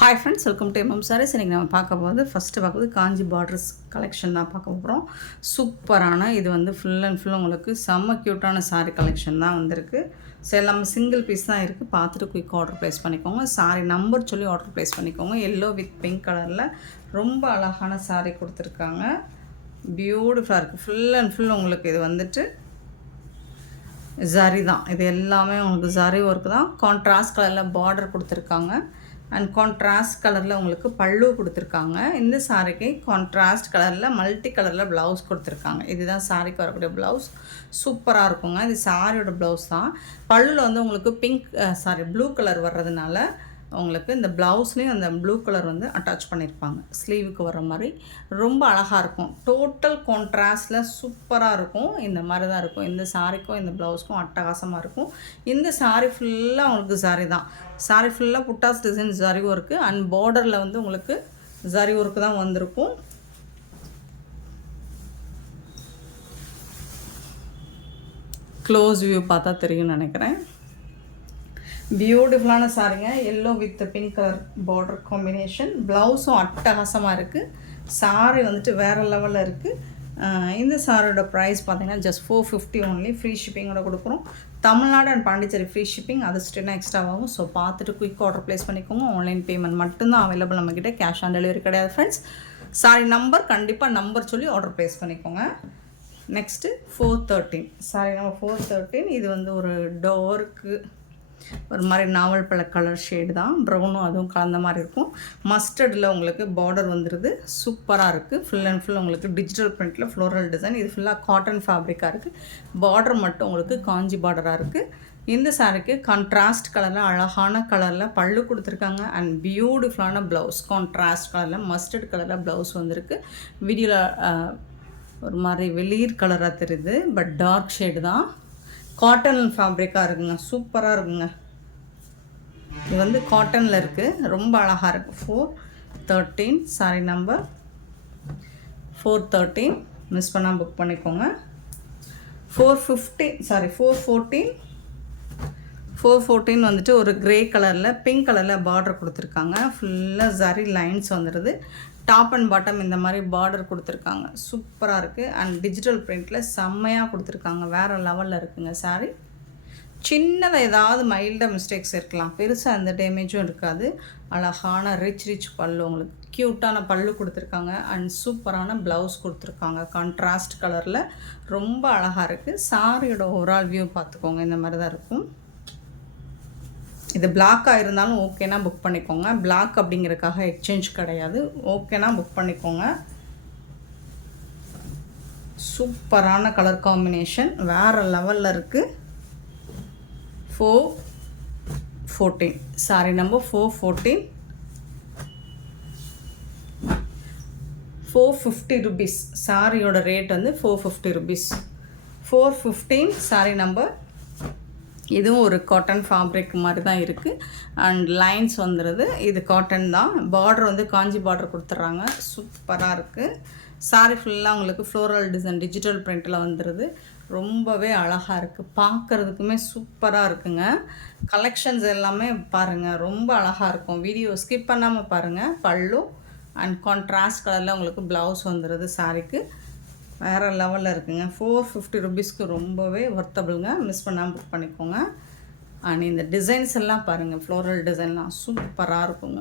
Hi friends, welcome to MM Sarees. இன்னைக்கு நம்ம பார்க்க போகிறது ஃபஸ்ட்டு பார்க்குறது காஞ்சி பார்டர்ஸ் கலெக்ஷன் தான் பார்க்க போகிறோம். சூப்பரான இது வந்து ஃபுல் அண்ட் ஃபுல் உங்களுக்கு செம்ம க்யூட்டான சாரீ கலெக்ஷன் தான் வந்திருக்கு. ஸோ எல்லாமே சிங்கிள் பீஸ் தான் இருக்குது. பார்த்துட்டு குயிக் ஆர்டர் ப்ளேஸ் பண்ணிக்கோங்க. சாரீ நம்பர் சொல்லி ஆர்டர் ப்ளேஸ் பண்ணிக்கோங்க. எல்லோ வித் பிங்க் கலரில் ரொம்ப அழகான சாரீ கொடுத்துருக்காங்க. பியூட்டிஃபுல்லாக இருக்குது. ஃபுல் அண்ட் ஃபுல் உங்களுக்கு இது வந்துட்டு ஜரி தான். இது எல்லாமே உங்களுக்கு ஜரி ஒர்க்கு தான். கான்ட்ராஸ்ட் கலரில் பார்டர் கொடுத்துருக்காங்க. அண்ட் கான்ட்ராஸ்ட் கலரில் உங்களுக்கு பல்லு கொடுத்துருக்காங்க. இந்த சாரிக்கு கான்ட்ராஸ்ட் கலரில் மல்டி கலரில் ப்ளவுஸ் கொடுத்துருக்காங்க. இதுதான் சாரிக்கு வரக்கூடிய ப்ளவுஸ். சூப்பராக இருக்குங்க. இது சாரியோட ப்ளவுஸ் தான். பல்லுவில் வந்து உங்களுக்கு ப்ளூ கலர் வர்றதுனால உங்களுக்கு இந்த ப்ளவுஸ்லேயும் அந்த ப்ளூ கலர் வந்து அட்டாச் பண்ணியிருப்பாங்க. ஸ்லீவுக்கு வர மாதிரி ரொம்ப அழகாக இருக்கும். டோட்டல் கான்ட்ராஸ்டில் சூப்பராக இருக்கும். இந்த மாதிரி தான் இருக்கும். இந்த சாரிக்கும் இந்த ப்ளவுஸ்க்கும் அட்டகாசமாக இருக்கும். இந்த சாரி ஃபுல்லாக உங்களுக்கு சாரி தான். சாரி ஃபுல்லாக புட்டாஸ் டிசைன் ஜரி ஒர்க்கு அண்ட் பார்டரில் வந்து உங்களுக்கு ஜரி ஒர்க்கு தான் வந்திருக்கும். க்ளோஸ் வியூ பார்த்தா தெரியும்னு நினைக்கிறேன். பியூட்டிஃபுல்லான சாரிங்க. Yellow with pink colour border combination. ப்ளவுஸும் அட்டகாசமாக இருக்குது. சாரி வந்துட்டு வேறு லெவலில் இருக்குது. இந்த சாரியோட ப்ரைஸ் பார்த்தீங்கன்னா ஜஸ்ட் 450 ஒன்லி. ஃப்ரீ ஷிப்பிங்கோட கொடுக்குறோம். Tamil Nadu and Pondicherry free shipping. அது ஸ்டேனா எக்ஸ்ட்ராவாகும். ஸோ பார்த்துட்டு குயிக் ஆர்டர் ப்ளேஸ் பண்ணிக்கோங்க. ஆன்லைன் பேமெண்ட் மட்டும்தான் அவைலபிள் நம்மக்கிட்ட. கேஷ் ஆன் டெலிவரி கிடையாது ஃப்ரெண்ட்ஸ். சாரி நம்பர் கண்டிப்பாக நம்பர் சொல்லி ஆர்டர் ப்ளேஸ் பண்ணிக்கோங்க. Next 413 sorry number 413. இது வந்து ஒரு டோருக்கு ஒரு மாதிரி நாவல் பழ கலர் ஷேடு தான். ப்ரௌனும் அதுவும் கலந்த மாதிரி இருக்கும். மஸ்டர்டில் உங்களுக்கு பார்டர் வந்துடுது. சூப்பராக இருக்குது. ஃபுல் அண்ட் ஃபுல் உங்களுக்கு டிஜிட்டல் பிரிண்டில் ஃப்ளோரல் டிசைன். இது ஃபுல்லாக காட்டன் ஃபேப்ரிக்காக இருக்குது. பார்டர் மட்டும் உங்களுக்கு காஞ்சி பார்டராக இருக்குது. இந்த சாரிக்கு கான்ட்ராஸ்ட் கலரில் அழகான கலரில் பல்லு கொடுத்துருக்காங்க. அண்ட் பியூட்டிஃபுல்லான ப்ளவுஸ் கான்ட்ராஸ்ட் கலரில் மஸ்டர்ட் கலரில் ப்ளவுஸ் வந்திருக்கு. வீடியோவில் ஒரு மாதிரி வெளிர் கலராக தெரியுது. பட் டார்க் ஷேடு தான். காட்டன் ஃபேப்ரிக்காக இருக்குங்க. சூப்பராக இருக்குங்க. இது வந்து காட்டனில் இருக்குது. ரொம்ப அழகாக இருக்குது. 413 சாரி நம்பர் 413 மிஸ் பண்ணால் புக் பண்ணிக்கோங்க. 414 வந்துட்டு ஒரு க்ரே கலரில் பிங்க் கலரில் பார்டர் கொடுத்துருக்காங்க. ஃபுல்லாக ஜரி லைன்ஸ் வந்துடுது. டாப் அண்ட் பாட்டம் இந்த மாதிரி பார்டர் கொடுத்துருக்காங்க. சூப்பராக இருக்குது. அண்ட் டிஜிட்டல் பிரிண்டில் செம்மையாக கொடுத்துருக்காங்க. வேறு லெவலில் இருக்குங்க சாரி. சின்னதாக ஏதாவது மைல்டாக மிஸ்டேக்ஸ் இருக்கலாம். பெருசாக எந்த டேமேஜும் இருக்காது. அழகான ரிச் பல்லு உங்களுக்கு க்யூட்டான பல்லு கொடுத்துருக்காங்க. அண்ட் சூப்பரான ப்ளவுஸ் கொடுத்துருக்காங்க. கான்ட்ராஸ்ட் கலரில் ரொம்ப அழகாக இருக்குது. சாரியோட ஓவரால் வியூ பார்த்துக்கோங்க. இந்த மாதிரி தான் இருக்கும். இது பிளாக்காக இருந்தாலும் ஓகேனா புக் பண்ணிக்கோங்க. பிளாக் அப்படிங்கிறதுக்காக எக்ஸ்சேஞ்ச் கிடையாது. ஓகேனா புக் பண்ணிக்கோங்க. சூப்பரான கலர் காம்பினேஷன். வேறு லெவலில் இருக்குது. 414 சாரி நம்பர் 414 450 ருபீஸ். சாரியோட ரேட் வந்து 450 ருபீஸ். 415 sorry number. இதுவும் ஒரு காட்டன் ஃபேப்ரிக் மாதிரி தான் இருக்குது. அண்ட் லைன்ஸ் வந்துடுது. இது காட்டன் தான். பார்டர் வந்து காஞ்சி பார்டர் கொடுத்துட்றாங்க. சூப்பராக இருக்குது. சாரி ஃபுல்லாக உங்களுக்கு ஃப்ளோரல் டிசைன் டிஜிட்டல் பிரிண்டில் வந்துடுது. ரொம்பவே அழகாக இருக்குது. பார்க்குறதுக்குமே சூப்பராக இருக்குங்க. கலெக்ஷன்ஸ் எல்லாமே பாருங்கள். ரொம்ப அழகாக இருக்கும். வீடியோ ஸ்கிப் பண்ணாமல் பாருங்கள். பல்லு அண்ட் கான்ட்ராஸ்ட் கலரில் உங்களுக்கு ப்ளவுஸ் வந்துடுது. சாரிக்கு வேறு லெவலில் இருக்குங்க. 450 ருபீஸ்க்கு ரொம்பவே ஒர்த்தபிளுங்க. மிஸ் பண்ணாமல் புக் பண்ணிக்கோங்க. அண்ட் இந்த டிசைன்ஸ் எல்லாம் பாருங்கள். ஃப்ளோரல் டிசைன்லாம் சூப்பராக இருக்குங்க.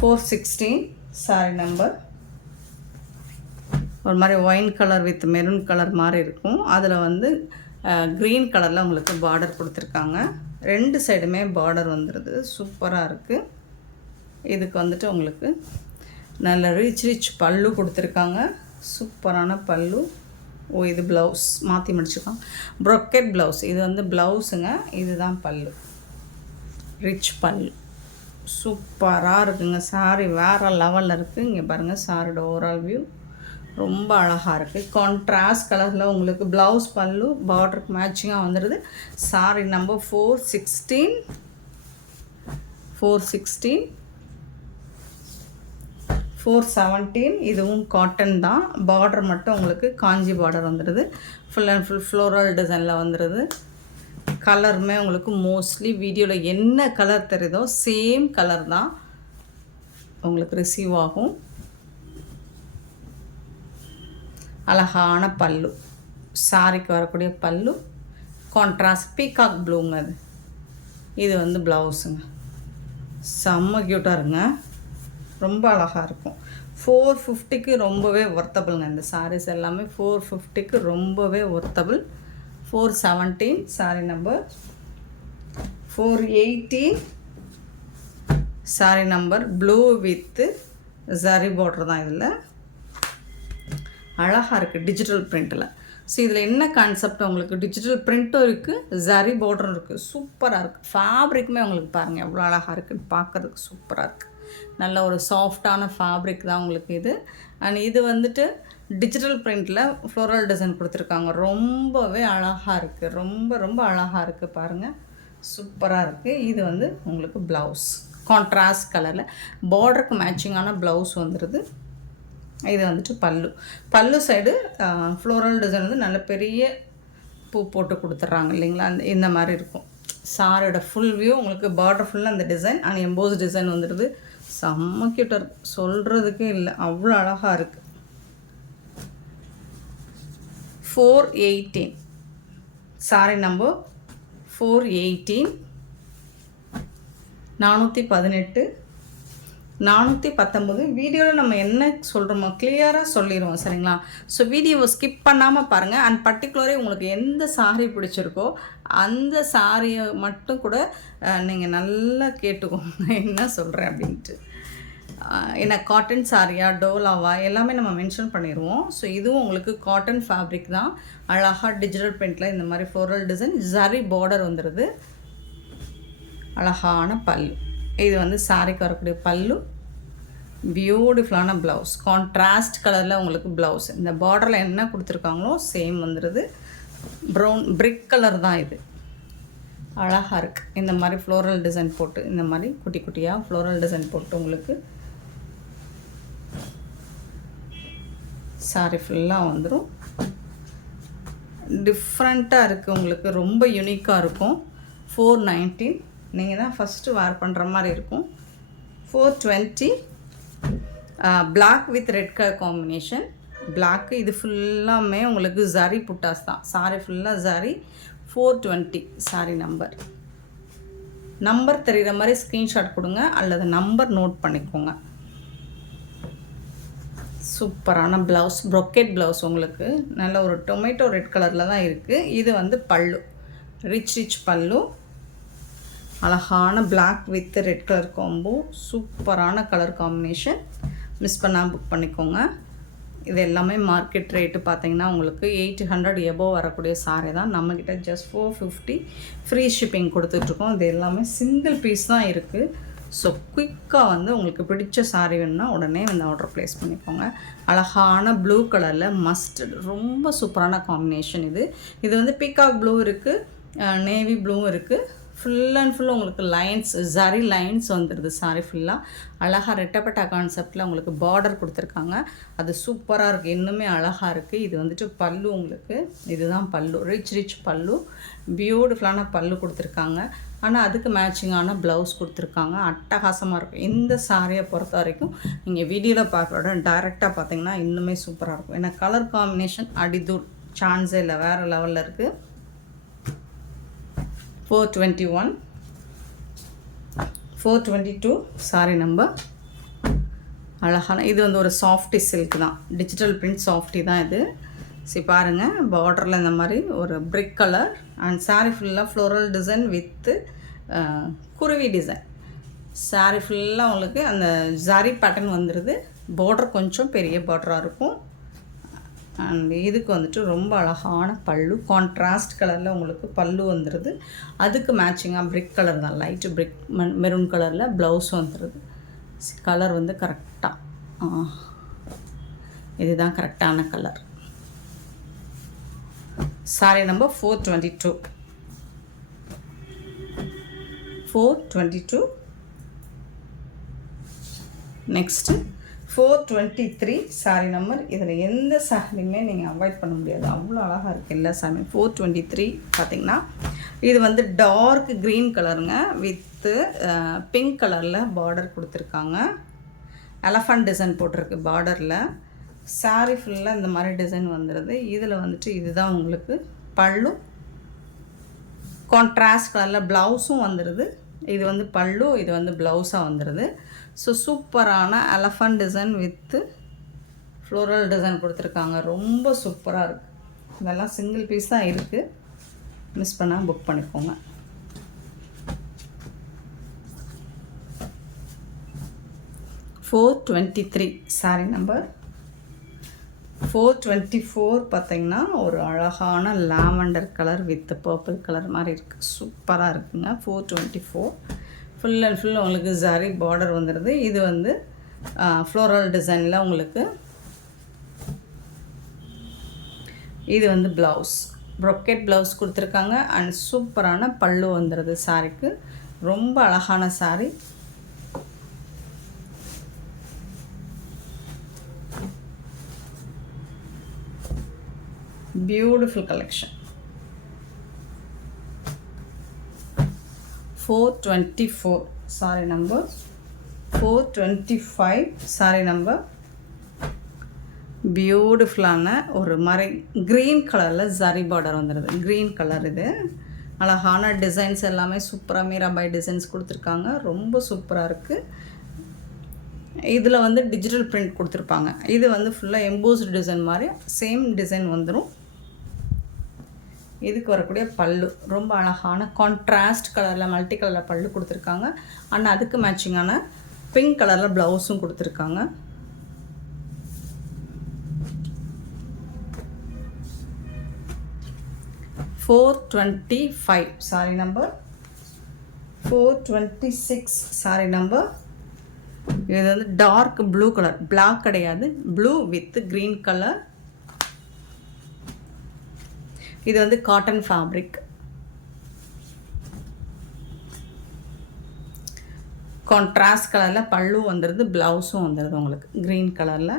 416 சாரி நம்பர். ஒரு மாதிரி wine colour with maroon colour மாதிரி இருக்கும். அதில் வந்து க்ரீன் கலரில் உங்களுக்கு பார்டர் கொடுத்துருக்காங்க. ரெண்டு சைடுமே பார்டர் வந்துடுது. சூப்பராக இருக்குது. இதுக்கு வந்துட்டு உங்களுக்கு நல்ல ரிச் பல்லு கொடுத்துருக்காங்க. சூப்பரான பல்லு. இது ப்ளவுஸ் மாற்றி முடிச்சுருக்காங்க. ப்ரொக்கெட் ப்ளவுஸ். இது வந்து ப்ளவுஸுங்க. இதுதான் பல்லு. ரிச் பல்லு. சூப்பராக இருக்குங்க. சாரி வேறு லெவலில் இருக்குது. இங்கே பாருங்கள். சாரியோட ஓவரால் வியூ ரொம்ப அழகாக இருக்குது. கான்ட்ராஸ்ட் கலரில் உங்களுக்கு ப்ளவுஸ் பல்லு பார்டருக்கு மேட்சிங்காக வந்துடுது. சாரி நம்பர் 416 417 இதுவும் காட்டன் தான். பார்டர் மட்டும் உங்களுக்கு காஞ்சி பார்டர் வந்துடுது. ஃபுல் அண்ட் ஃபுல் ஃப்ளோரல் டிசைனில் வந்துடுது. கலருமே உங்களுக்கு மோஸ்ட்லி வீடியோவில் என்ன கலர் தெரியுதோ சேம் கலர் தான் உங்களுக்கு ரிசீவ் ஆகும். அழகான பல்லு, சாரிக்கு வரக்கூடிய பல்லு கான்ட்ராஸ்ட் பீகாக் ப்ளூங்க. அது இது வந்து ப்ளவுஸுங்க. செம்ம க்யூட்டாக இருங்க, ரொம்ப அழகாக இருக்கும். 450க்கு ரொம்பவே ஒர்த்தபிள்ங்க. இந்த சாரீஸ் எல்லாமே 450க்கு ரொம்பவே worthable. 417 sorry number, 418 sorry number. Blue with zari border தான். இதில் அழகாக இருக்குது டிஜிட்டல் பிரிண்ட்டில். ஸோ இதில் என்ன கான்செப்ட், உங்களுக்கு டிஜிட்டல் பிரிண்ட்டும் இருக்குது, ஜரி பார்டரும் இருக்குது. சூப்பராக இருக்குது. ஃபேப்ரிக்குமே உங்களுக்கு பாருங்கள் எவ்வளோ அழகாக இருக்குதுன்னு, பார்க்குறதுக்கு சூப்பராக இருக்குது. நல்ல ஒரு சாஃப்டான ஃபேப்ரிக் தான் உங்களுக்கு இது. அண்ட் இது வந்துட்டு டிஜிட்டல் பிரிண்ட்டில் ஃப்ளோரல் டிசைன் கொடுத்துருக்காங்க. ரொம்பவே அழகாக இருக்குது, ரொம்ப ரொம்ப அழகாக இருக்குது பாருங்கள், சூப்பராக இருக்குது. இது வந்து உங்களுக்கு ப்ளவுஸ் கான்ட்ராஸ்ட் கலரில் பார்டருக்கு மேட்சிங்கான ப்ளவுஸ் வந்துடுது. இது வந்துட்டு பல்லு. பல்லு சைடு ஃப்ளோரல் டிசைன் வந்து நல்ல பெரிய பூ போட்டு கொடுத்துட்றாங்க இல்லைங்களா, அந்த இந்த மாதிரி இருக்கும். சாரியோட ஃபுல் வியூ உங்களுக்கு பார்டர் ஃபுல்லாக அந்த டிசைன் அண்ட் எம்போஸ் டிசைன் வந்துடுது. செம்ம கியூட்டாக இருக்குது, சொல்கிறதுக்கே இல்லை, அவ்வளோ அழகாக இருக்குது. 418 சாரி நம்பர் 418, 418, 419. வீடியோவில் நம்ம என்ன சொல்கிறோமோ கிளியராக சொல்லிடுவோம் சரிங்களா. ஸோ வீடியோவை ஸ்கிப் பண்ணாமல் பாருங்கள். அண்ட் பர்டிகுலரே உங்களுக்கு எந்த சாரீ பிடிச்சிருக்கோ அந்த சாரியை மட்டும் கூட நீங்கள் நல்லா கேட்டுக்கோங்க என்ன சொல்கிறேன் அப்படின்ட்டு. ஏன்னா காட்டன் சாரியா டோலாவா எல்லாமே நம்ம மென்ஷன் பண்ணிடுவோம். ஸோ இதுவும் உங்களுக்கு காட்டன் ஃபேப்ரிக் தான். அழகாக டிஜிட்டல் பிரிண்ட்டில் இந்த மாதிரி ஃப்ளோரல் டிசைன், ஜரி பார்டர் வந்துடுது. அழகான பல்லு, இது வந்து சாரிக்கு வரக்கூடிய பல்லு. பியூட்டிஃபுல்லான ப்ளவுஸ், கான்ட்ராஸ்ட் கலரில் உங்களுக்கு ப்ளவுஸ். இந்த பார்டரில் என்ன கொடுத்துருக்காங்களோ சேம் வந்துடுது. ப்ரௌன் பிரிக் கலர் தான் இது, அழகாக இருக்குது. இந்த மாதிரி ஃப்ளோரல் டிசைன் போட்டு, இந்த மாதிரி குட்டி குட்டியாக ஃப்ளோரல் டிசைன் போட்டு உங்களுக்கு சாரி ஃபுல்லாக வந்துடும். டிஃப்ரெண்ட்டாக இருக்குது, உங்களுக்கு ரொம்ப யூனிக்காக இருக்கும். 419 நீங்கள் தான் ஃபஸ்ட்டு வேர் பண்ணுற மாதிரி இருக்கும். 420 black with red colour combination. Black இது ஃபுல்லாமே உங்களுக்கு ஜரி புட்டாஸ் தான். சாரி ஃபுல்லாக ஜரி. 420 சாரி நம்பர் தெரிகிற மாதிரி ஸ்க்ரீன்ஷாட் கொடுங்க அல்லது நம்பர் நோட் பண்ணிக்கோங்க. சூப்பரான ப்ளவுஸ், ப்ரொக்கெட் ப்ளவுஸ் உங்களுக்கு நல்ல ஒரு டொமேட்டோ ரெட் கலரில் தான் இருக்குது. இது வந்து பல்லு, ரிச் பல்லு. அழகான black with red colour combo, சூப்பரான கலர் காம்பினேஷன். மிஸ் பண்ணாமல் புக் பண்ணிக்கோங்க. இது எல்லாமே மார்க்கெட் ரேட்டு பார்த்தீங்கன்னா உங்களுக்கு 800 எபோவ் வரக்கூடிய சாரீ தான். நம்மக்கிட்ட ஜஸ்ட் 450 ஃப்ரீ ஷிப்பிங் கொடுத்துட்ருக்கோம். இது எல்லாமே சிங்கிள் பீஸ் தான் இருக்குது. ஸோ குயிக்காக வந்து உங்களுக்கு பிடிச்ச சாரீ வேணுன்னா உடனே வந்து ஆர்டர் ப்ளேஸ் பண்ணிக்கோங்க. அழகான ப்ளூ கலரில் மஸ்டர்ட், ரொம்ப சூப்பரான காம்பினேஷன் இது. இது வந்து பீகாக் ப்ளூ இருக்குது, நேவி ப்ளூவும் இருக்குது. ஃபுல் அண்ட் ஃபுல் உங்களுக்கு லைன்ஸ், ஜரி லைன்ஸ் வந்துடுது சாரி ஃபுல்லாக. அழகாக ரெட்டப்பட்டா கான்செப்டில் உங்களுக்கு பார்டர் கொடுத்துருக்காங்க. அது சூப்பராக இருக்குது, இன்னுமே அழகாக இருக்குது. இது வந்துட்டு பல்லு உங்களுக்கு, இதுதான் பல்லு, ரிச் பல்லு. பியூட்டிஃபுல்லான பல்லு கொடுத்துருக்காங்க. ஆனால் அதுக்கு மேட்சிங்கான ப்ளவுஸ் கொடுத்துருக்காங்க. அட்டகாசமாக இருக்கும். இந்த சாரியை பொறுத்த வரைக்கும் நீங்கள் வீடியோவில் பார்க்குறோட டைரெக்டாக பார்த்தீங்கன்னா இன்னுமே சூப்பராக இருக்கும். ஏன்னா கலர் காம்பினேஷன் அடிதூர் சான்ஸே இல்லை, வேறு லெவலில் இருக்குது. 421, 422 சாரி நம்பர். அழகான இது வந்து ஒரு சாஃப்டி சில்க் தான், டிஜிட்டல் பிரிண்ட் சாஃப்டி தான் இது. சரி பாருங்கள், பார்டரில் இந்த மாதிரி ஒரு பிரிக் கலர் அண்ட் சாரி ஃபுல்லாக ஃப்ளோரல் டிசைன் வித்து குருவி டிசைன். சாரி ஃபுல்லாக உங்களுக்கு அந்த ஜரி பேட்டர்ன் வந்துடுது. பார்டர் கொஞ்சம் பெரிய பார்டராக இருக்கும். அண்ட் இதுக்கு வந்துட்டு ரொம்ப அழகான பல்லு, கான்ட்ராஸ்ட் கலரில் உங்களுக்கு பல்லு வந்துடுது. அதுக்கு மேட்சிங்காக பிரிக் கலர் தான், லைட்டு பிரிக் மெரூன் கலரில் ப்ளவுஸ் வந்துடுது. கலர் வந்து கரெக்டாக இதுதான் கரெக்டான colour. Sorry number 422, 422. Next 423 sorry number. இதில் எந்த சாரியுமே நீங்கள் அவாய்ட் பண்ண முடியாது, அவ்வளோ அழகாக இருக்குது எல்லா சாரியும். 423 பார்த்திங்கன்னா இது வந்து டார்க் க்ரீன் கலருங்க வித்து பிங்க் கலரில் பார்டர் கொடுத்துருக்காங்க. எலஃபண்ட் டிசைன் போட்டிருக்கு பார்டரில். சாரீ ஃபுல்லாக இந்த மாதிரி டிசைன் வந்துடுது. இதில் வந்துட்டு இதுதான் உங்களுக்கு பல்லு. கான்ட்ராஸ்ட் கலரில் ப்ளவுஸும் வந்துடுது. இது வந்து பல்லு, இது வந்து ப்ளவுஸாக வந்துடுது. ஸோ சூப்பரான elephant design with floral design கொடுத்துருக்காங்க. ரொம்ப சூப்பராக இருக்குது. இதெல்லாம் சிங்கிள் பீஸ் தான் இருக்குது, மிஸ் பண்ணால் புக் பண்ணிக்கோங்க. $423 சாரி நம்பர் 424 பார்த்தீங்கன்னா ஒரு அழகான lavender colour with purple colour மாதிரி இருக்குது. சூப்பராக இருக்குங்க. 424 ஃபுல் அண்ட் ஃபுல் உங்களுக்கு ஜரி பார்டர் வந்துடுது. இது வந்து ஃப்ளோரல் டிசைனில் உங்களுக்கு இது வந்து ப்ளவுஸ், ப்ரொக்கெட் ப்ளவுஸ் கொடுத்துருக்காங்க. அண்ட் சூப்பரான பல்லு வந்துடுது சாரிக்கு. ரொம்ப அழகான sorry. Beautiful collection. 424 sorry number 425 sorry number. பியூட்டிஃபுல்லான ஒரு மாதிரி க்ரீன் கலரில் ஜரி பார்டர் வந்துடுது. க்ரீன் கலர் இது. அழகான டிசைன்ஸ் எல்லாமே சூப்பராக மீராபாய் டிசைன்ஸ் கொடுத்துருக்காங்க. ரொம்ப சூப்பராக இருக்குது. இதில் வந்து டிஜிட்டல் பிரிண்ட் கொடுத்துருப்பாங்க. இது வந்து ஃபுல்லாக எம்போஸ்டு டிசைன் மாதிரி சேம் டிசைன் வந்துடும். இதுக்கு வரக்கூடிய பல்லு ரொம்ப அழகான கான்ட்ராஸ்ட் கலரில் மல்டி கலரில் பல்லு கொடுத்துருக்காங்க. அண்ட் அதுக்கு மேட்சிங்கான பிங்க் கலரில் ப்ளவுஸும் கொடுத்துருக்காங்க. $425 சாரி நம்பர் 426 சாரி நம்பர். இது வந்து டார்க் ப்ளூ கலர், பிளாக் கிடையாது, ப்ளூ வித் க்ரீன் கலர். இது வந்து காட்டன் ஃபேப்ரிக். கான்ட்ராஸ்ட் கலரில் பல்லு வந்துடுது, ப்ளவுஸும் வந்துடுது உங்களுக்கு க்ரீன் கலரில்.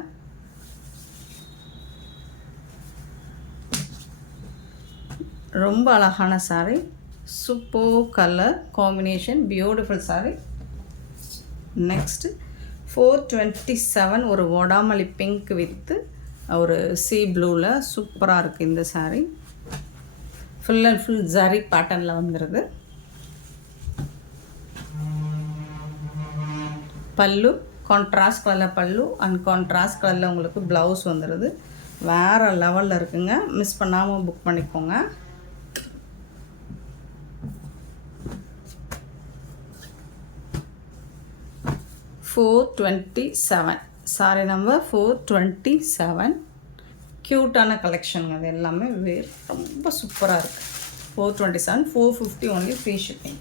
ரொம்ப அழகான sorry. Super colour combination, beautiful sorry. Next 427 ஒரு வடாமல்லி பிங்க் வித்து ஒரு சீ ப்ளூவில் சூப்பராக இருக்குது இந்த sorry. Full and full zari பேட்டர்னில் வந்துடுது. பல்லு கான்ட்ராஸ்ட் கலரில் பல்லு அண்ட் கான்ட்ராஸ்ட் கலரில் உங்களுக்கு ப்ளவுஸ் வந்துடுது. வேறு லெவலில் இருக்குங்க. மிஸ் பண்ணாமல் புக் பண்ணிக்கோங்க. $427 சாரி நம்பர் 427. க்யூட்டான கலெக்ஷனுங்க. அது எல்லாமே ரொம்ப சூப்பராக இருக்குது. 427, 450 ஒன்லி ஃப்ரீ ஷிப்பிங்.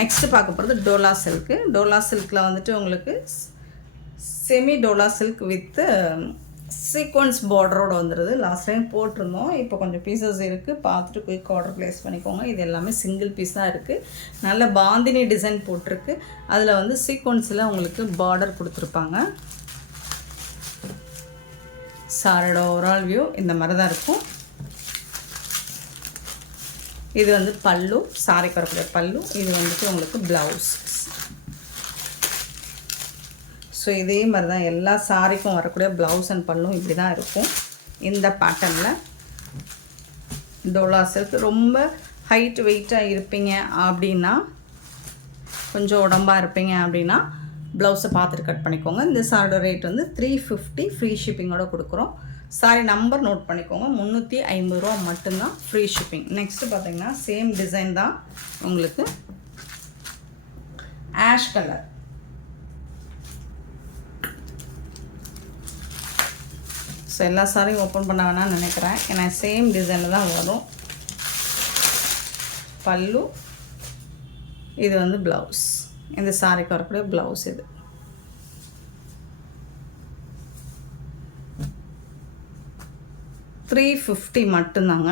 நெக்ஸ்ட்டு பார்க்க போகிறது டோலா சில்க்கு. டோலா சில்கில் வந்துட்டு உங்களுக்கு semi Dola silk with sequence பார்டரோடு வந்துடுது. லாஸ்ட் டைம் போட்டிருந்தோம், இப்போ கொஞ்சம் பீசஸ் இருக்குது, பார்த்துட்டு குயிக் ஆர்டர் ப்ளேஸ் பண்ணிக்கோங்க. இது எல்லாமே சிங்கிள் பீஸ் தான் இருக்குது. நல்ல பாந்தினி டிசைன் போட்டிருக்கு. அதில் வந்து சீக்வன்ஸில் உங்களுக்கு பார்டர் கொடுத்துருப்பாங்க. சாரோட ஓவரால் வியூ இந்த மாதிரி தான் இருக்கும். இது வந்து பல்லு, சாரிக்கு வரக்கூடிய பல்லு. இது வந்துட்டு உங்களுக்கு ப்ளவுஸ். ஸோ இதே மாதிரி தான் எல்லா சாரிக்கும் வரக்கூடிய ப்ளவுஸ் அண்ட் பல்லும் இப்படி தான் இருக்கும் இந்த பேட்டர்னில். டோலா சில்க் ரொம்ப ஹைட் வெயிட்டாக இருப்பீங்க அப்படின்னா, கொஞ்சம் உடம்பாக இருப்பீங்க அப்படின்னா ப்ளவுஸை பார்த்துட்டு கட் பண்ணிக்கோங்க. இந்த சாரியோட ரேட் வந்து 350 ஃப்ரீ ஷிப்பிங்கோட கொடுக்குறோம். சாரி நம்பர் நோட் பண்ணிக்கோங்க. 350 ரூபா மட்டும்தான் ஃப்ரீ ஷிப்பிங். நெக்ஸ்ட்டு பார்த்தீங்கன்னா சேம் டிசைன் தான் உங்களுக்கு ஆஷ் கலர். ஸோ எல்லா சாரியும் ஓப்பன் பண்ண வேணாம்னு நினைக்கிறேன், ஏன்னா சேம் டிசைனில் தான் வரும். பல்லு, இது வந்து ப்ளவுஸ். இந்த சாரிக்கு வரக்கூடிய ப்ளவுஸ். இது $350 மட்டும்தாங்க.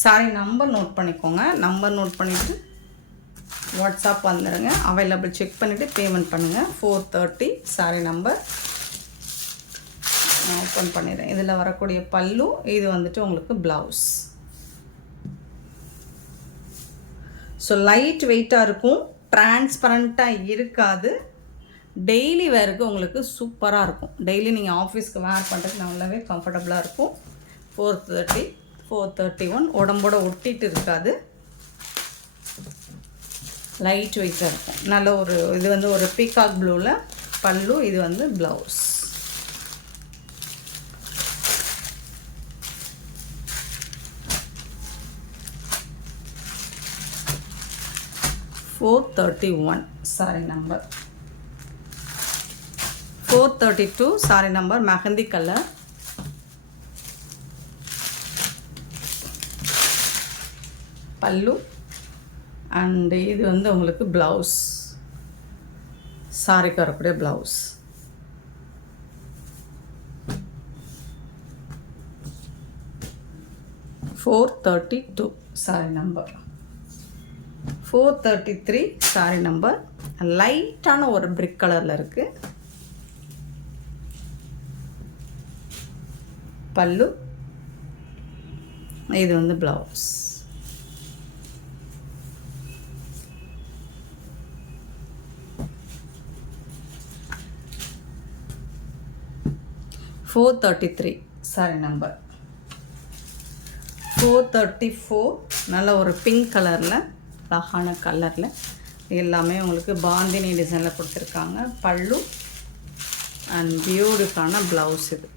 சாரி நம்பர் நோட் பண்ணிக்கோங்க. நம்பர் நோட் பண்ணிவிட்டு வாட்ஸ்அப் வந்துடுங்க. அவைலபிள் செக் பண்ணிவிட்டு பேமெண்ட் பண்ணுங்கள். 430 சாரி நம்பர் ஓப்பன் பண்ணிடுறேன். இதில் வரக்கூடிய பல்லு, இது வந்துட்டு உங்களுக்கு ப்ளவுஸ். ஸோ லைட் வெயிட்டாக இருக்கும், டிரான்ஸ்பரண்ட்டாக இருக்காது. டெய்லி வேருக்கு உங்களுக்கு சூப்பராக இருக்கும். டெய்லி நீங்கள் ஆஃபீஸ்க்கு வேர் பண்ணுறதுக்கு நல்லாவே கம்ஃபர்டபுளாக இருக்கும். 430, 431 உடம்போட ஒட்டிட்டு இருக்காது, லைட் வெயிட்டாக இருக்கும். நல்ல ஒரு இது வந்து ஒரு பீகாக் ப்ளூவில் பல்லு, இது வந்து blouse. $431 sorry number. 432 sorry number, mehndi colour. பல்லு அண்ட் இது வந்து உங்களுக்கு ப்ளவுஸ், சாரிக்கு வரக்கூடிய blouse. $432 sorry number. 433 sorry number, லைட்டான ஒரு பிரிக் கலரில் இருக்குது. பல்லு, இது வந்து ப்ளவுஸ். $433 sorry number. 434 நல்ல ஒரு பிங்க் கலரில், அழகான கலரில், எல்லாமே உங்களுக்கு பாந்தினி டிசைனில் கொடுத்துருக்காங்க. பல்லு அண்ட் பியூட்டிஃபுல்லான ப்ளவுஸ். இது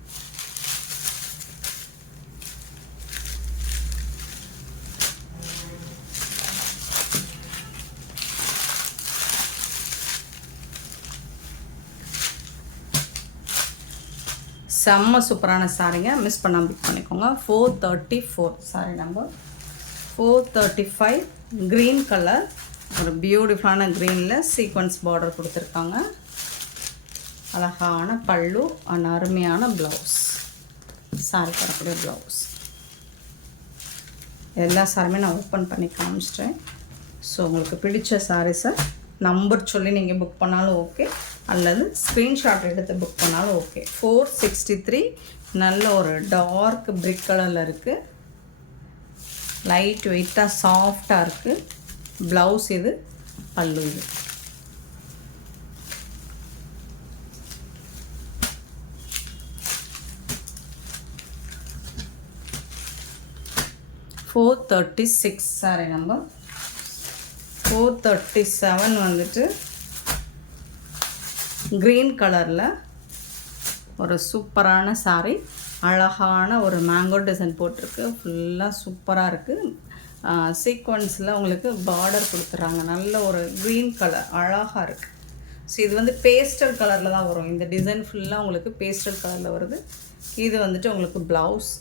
செம்ம சூப்பரான சாரிங்க, மிஸ் பண்ணாமல் புக் பண்ணிக்கோங்க. 434 சாரி நம்பர். 435 க்ரீன் கலர், ஒரு பியூட்டிஃபுல்லான க்ரீனில் சீக்வன்ஸ் பார்டர் கொடுத்துருக்காங்க. அழகான பல்லு அண்ட் அருமையான ப்ளவுஸ், சாரி வரக்கூடிய ப்ளவுஸ். எல்லா சாரியுமே நான் ஓப்பன் பண்ணி காமிச்சிட்டேன். ஸோ உங்களுக்கு பிடிச்ச சாரீஸை நம்பர் சொல்லி நீங்கள் புக் பண்ணாலும் ஓகே, அல்லது ஸ்க்ரீன்ஷாட் எடுத்து புக் பண்ணாலும் ஓகே. 463 நல்ல ஒரு டார்க் பிரிக் கலரில் இருக்குது, லைட் வெயிட்டாக சாஃப்டாக இருக்குது. ப்ளவுஸ் இது, பல்லு இது. $436 சாரி நம்பர். 437 வந்துட்டு க்ரீன் கலரில் ஒரு சூப்பரான சாரி, அழகான ஒரு மேங்கோ டிசைன் போட்டிருக்கு, ஃபுல்லாக சூப்பராக இருக்குது. சீக்வன்ஸில் உங்களுக்கு பார்டர் கொடுத்துட்றாங்க, நல்ல ஒரு க்ரீன் கலர், அழகாக இருக்குது. ஸோ இது வந்து பேஸ்டல் கலரில் தான் வரும், இந்த டிசைன் ஃபுல்லாக உங்களுக்கு பேஸ்டல் கலரில் வருது. இது வந்துட்டு உங்களுக்கு ப்ளவுஸ்,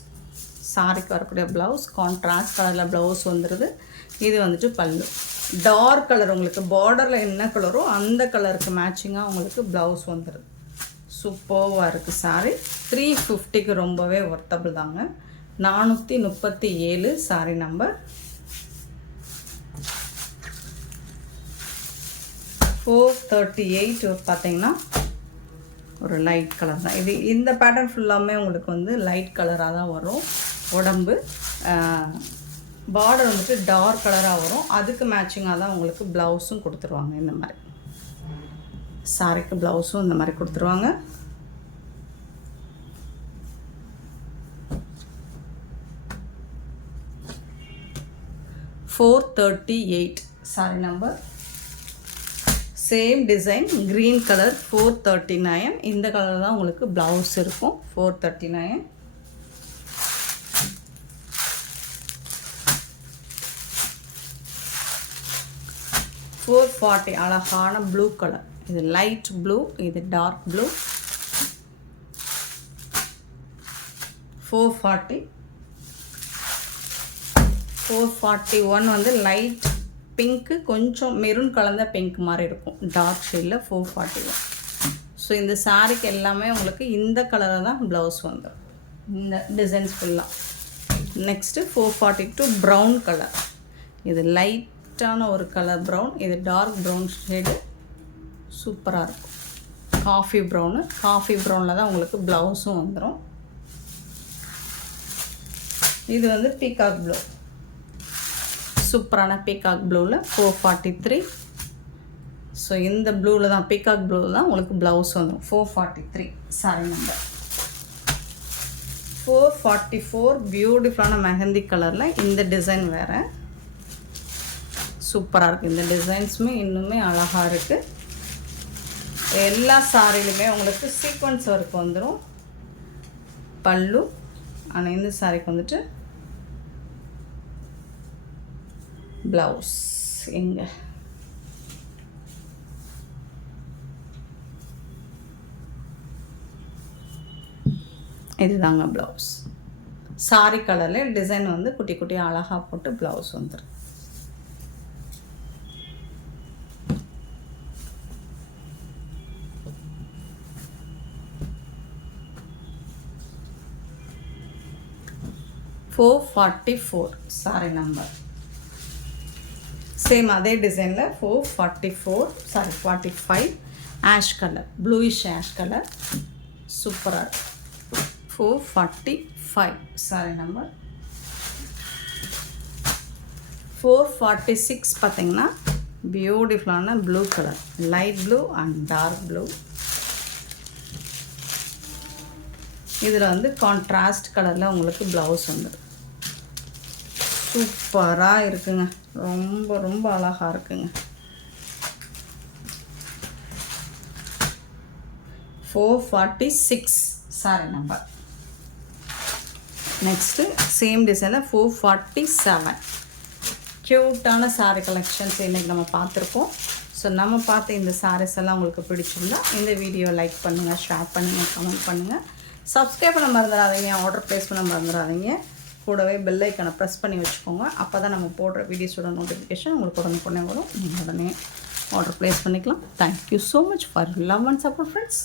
சாரிக்கு வரக்கூடிய ப்ளவுஸ், கான்ட்ராஸ்ட் கலரில் ப்ளவுஸ் வந்துடுது. இது வந்துட்டு பல்லு, டார்க் கலர், உங்களுக்கு பார்டரில் என்ன கலரோ அந்த கலருக்கு மேட்சிங்காக உங்களுக்கு ப்ளவுஸ் வந்துடுது. சூப்பராக இருக்குது சாரி. 350க்கு ரொம்பவே ஒர்த்தபிள் தாங்க. 437 சாரி நம்பர். 438 பார்த்தீங்கன்னா ஒரு லைட் கலர் தான். இது இந்த பேட்டர்ன் ஃபுல்லாமே உங்களுக்கு வந்து லைட் கலராக தான் வரும். உடம்பு பார்டர் வந்துட்டு டார்க் கலராக வரும், அதுக்கு மேட்சிங்காக தான் உங்களுக்கு ப்ளவுஸும் கொடுத்துருவாங்க. இந்த மாதிரி சாரிக்கு ப்ளவுஸும் இந்த மாதிரி கொடுத்துருவாங்க. $438 sorry number. Same design green colour. 439 இந்த கலர் தான் உங்களுக்கு ப்ளவுஸ் இருக்கும். 439. $440 அழகான ப்ளூ கலர், இது லைட் ப்ளூ, இது டார்க் ப்ளூ. 440. 441 வந்து லைட் பிங்க்கு, கொஞ்சம் மெரூன் கலந்த பிங்க் மாதிரி இருக்கும், டார்க் ஷேடில். 441. ஸோ இந்த சாரிக்கு எல்லாமே உங்களுக்கு இந்த கலரில் தான் ப்ளவுஸ் வந்துடும், இந்த டிசைன்ஸ் ஃபுல்லாக. நெக்ஸ்ட்டு 442 ப்ரௌன் கலர், இது லைட்டான ஒரு கலர் ப்ரௌன், இது டார்க் ப்ரௌன் ஷேடு, சூப்பராக இருக்கும். காஃபி ப்ரௌனு, காஃபி ப்ரௌனில் தான் உங்களுக்கு ப்ளவுஸும் வந்துடும். இது வந்து பீகாக் ப்ளூ. ஸோ சூப்பரான பீகாக் ப்ளூவில் 443. ஸோ இந்த ப்ளூவில் தான் பீகாக் ப்ளூவில் தான் உங்களுக்கு ப்ளவுஸ் வந்துடும். 443 சாரி நம்பர். 444 பியூட்டிஃபுல்லான மெஹந்தி கலரில் இந்த டிசைன் வேறு சூப்பராக இருக்குது. இந்த டிசைன்ஸுமே இன்னுமே அழகாக இருக்குது. எல்லா சாரிலுமே உங்களுக்கு சீக்வன்ஸ் ஒர்க் வந்துடும். பல்லு ஆனால் இந்த சாரிக்கு வந்துட்டு ப்ளவுஸ் எங்கே இதுதாங்க ப்ளவுஸ். சாரி கலரில் டிசைன் வந்து குட்டி குட்டி அழகாக போட்டு ப்ளவுஸ் வந்துடும். $444 சாரி நம்பர். சேம் அதே டிசைனில் 45 ash colour, bluish ash colour சூப்பராக இருக்குது. 445 சாரி நம்பர். 446 பார்த்திங்கன்னா பியூட்டிஃபுல்லான blue colour, light blue and dark blue. இதில் வந்து கான்ட்ராஸ்ட் கலரில் உங்களுக்கு ப்ளவுஸ் வந்துடும். சூப்பராக இருக்குங்க. ரொம்ப ரொம்ப அழகாக இருக்குங்க. 446 சாரி நம்பர். நெக்ஸ்ட்டு சேம் டிசைனில் 447 க்யூட்டான சாரீ கலெக்ஷன்ஸ் இன்றைக்கி நம்ம பார்த்துருக்கோம். ஸோ நம்ம பார்த்த இந்த சாரீஸ் எல்லாம் உங்களுக்கு பிடிச்சிருந்தா இந்த வீடியோ லைக் பண்ணுங்கள், ஷேர் பண்ணுங்கள், கமெண்ட் பண்ணுங்கள். சப்ஸ்கிரைப் பண்ண மறந்துடாதீங்க, ஆர்டர் ப்ளேஸ் பண்ண மறந்துடாதீங்க. கூடவே பெல் ஐக்கனை ப்ரெஸ் பண்ணி வச்சுக்கோங்க. அப்போ தான் நம்ம போடுற வீடியோஸோட நோட்டிஃபிகேஷன் உங்களுக்கு உடனே வரும். நீங்கள் உடனே ஆர்டர் ப்ளேஸ் பண்ணிக்கலாம். Thank you so much for love and support friends.